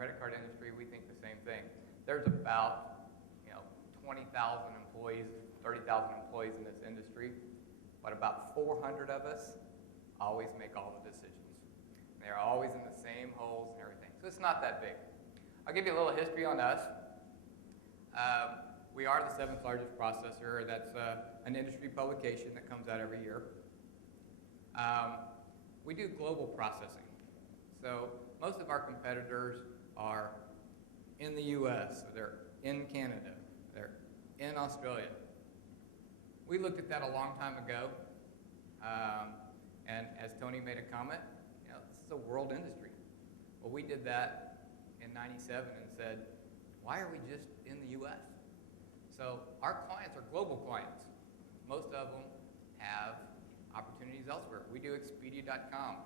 credit card industry, we think the same thing. There's about 20,000 employees, 30,000 employees in this industry, but about 400 of us always make all the decisions. They're always in the same holes and everything. So it's not that big. I'll give you a little history on us. We are the 7th largest processor. That's an industry publication that comes out every year. We do global processing. So most of our competitors are in the US, they're in Canada, they're in Australia. We looked at that a long time ago, and as Tony made a comment, this is a world industry. Well, we did that in '97 and said, why are we just in the US? So our clients are global clients. Most of them have opportunities elsewhere. We do Expedia.com.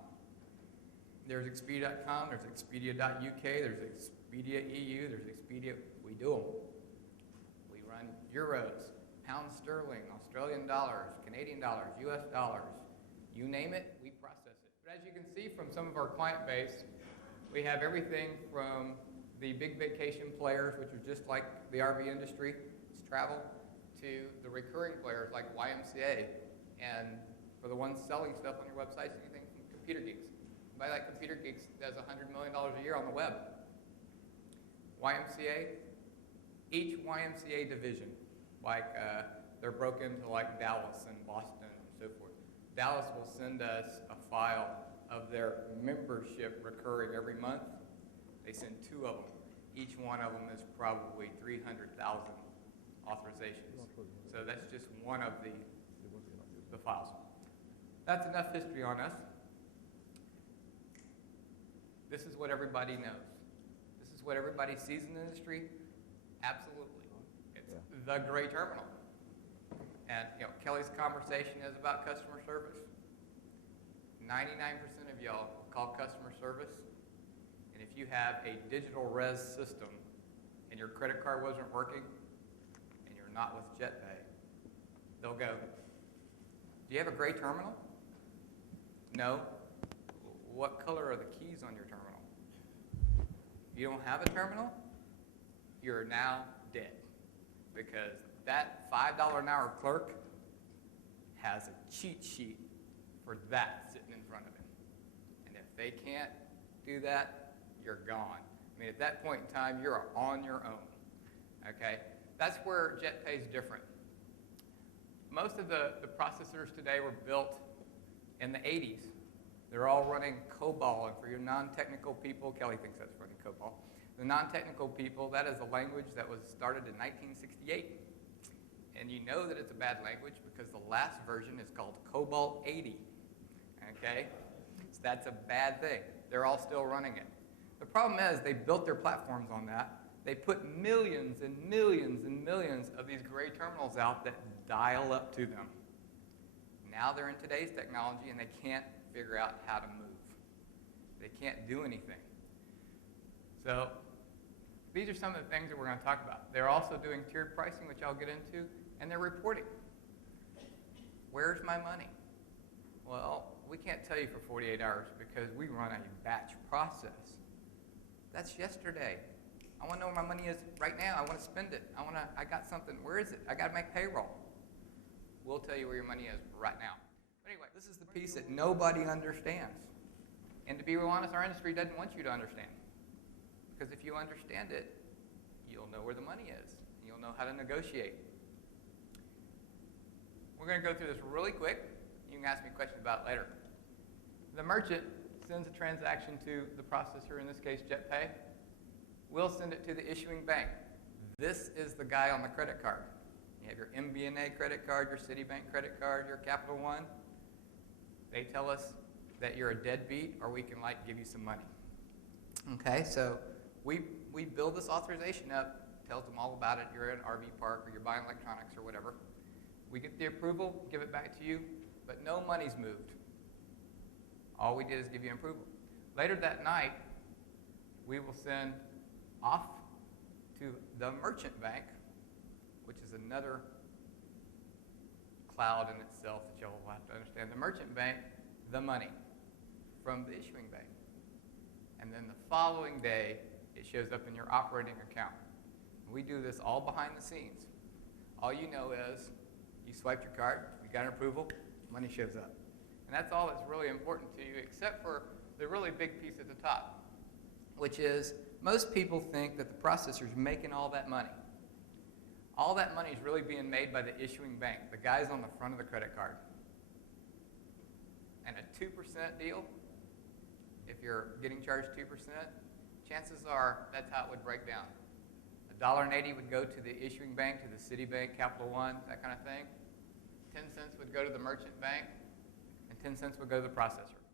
There's Expedia.com, there's Expedia.uk, there's Expedia EU, there's Expedia, we do them. We run euros, pounds sterling, Australian dollars, Canadian dollars, US dollars. You name it, we process it. But as you can see from some of our client base, we have everything from the big vacation players, which are just like the RV industry, it's travel, to the recurring players like YMCA, and for the ones selling stuff on your websites, anything from Computer Geeks. By that, Computer Geeks does $100 million a year on the web. YMCA, each YMCA division, like they're broken into like Dallas and Boston and so forth. Dallas will send us a file of their membership recurring every month. They send 2 of them. Each one of them is probably 300,000 authorizations. So that's just one of the files. That's enough history on us. This is what everybody knows. This is what everybody sees in the industry. Absolutely. It's the gray terminal. And Kelly's conversation is about customer service. 99% of y'all call customer service, and if you have a digital res system and your credit card wasn't working and you're not with Jetpay, they'll go, do you have a gray terminal? No. What color are the keys on your terminal? You don't have a terminal? You're now dead, because that $5 an hour clerk has a cheat sheet for that sitting in front of him. And if they can't do that, you're gone. I mean, at that point in time, you're on your own, okay? That's where Jetpay is different. Most of the processors today were built in the 80s. They're all running COBOL, and for your non-technical people, Kelly thinks that's running COBOL. The non-technical people, that is a language that was started in 1968. And you know that it's a bad language because the last version is called COBOL 80, okay? So that's a bad thing. They're all still running it. The problem is they built their platforms on that. They put millions and millions and millions of these gray terminals out that dial up to them. Now they're in today's technology and they can't figure out how to move. They can't do anything. So these are some of the things that we're going to talk about. They're also doing tiered pricing, which I'll get into, and they're reporting. Where's my money? Well, we can't tell you for 48 hours because we run a batch process. That's yesterday. I want to know where my money is right now. I want to spend it. I got something. Where is it? I got to make payroll. We'll tell you where your money is right now. But anyway, this is the piece that nobody understands. And to be real honest, our industry doesn't want you to understand. Because if you understand it, you'll know where the money is. And you'll know how to negotiate. We're going to go through this really quick. You can ask me questions about it later. The merchant sends a transaction to the processor, in this case Jetpay. We'll send it to the issuing bank. This is the guy on the credit card. You have your MBNA credit card, your Citibank credit card, your Capital One. They tell us that you're a deadbeat or we can give you some money. Okay, so we build this authorization up, tells them all about it. You're at an RV park or you're buying electronics or whatever. We get the approval, give it back to you, but no money's moved. All we did is give you approval. Later that night, we will send off to the merchant bank, which is another cloud in itself that y'all will have to understand. The merchant bank, the money from the issuing bank. And then the following day, it shows up in your operating account. We do this all behind the scenes. All you know is you swiped your card, you got an approval, money shows up. And that's all that's really important to you, except for the really big piece at the top, which is most people think that the processor's making all that money. All that money is really being made by the issuing bank, the guys on the front of the credit card. And a 2% deal, if you're getting charged 2%, chances are that's how it would break down. $1.80 would go to the issuing bank, to the Citibank, Capital One, that kind of thing. 10 cents would go to the merchant bank, and 10 cents would go to the processor.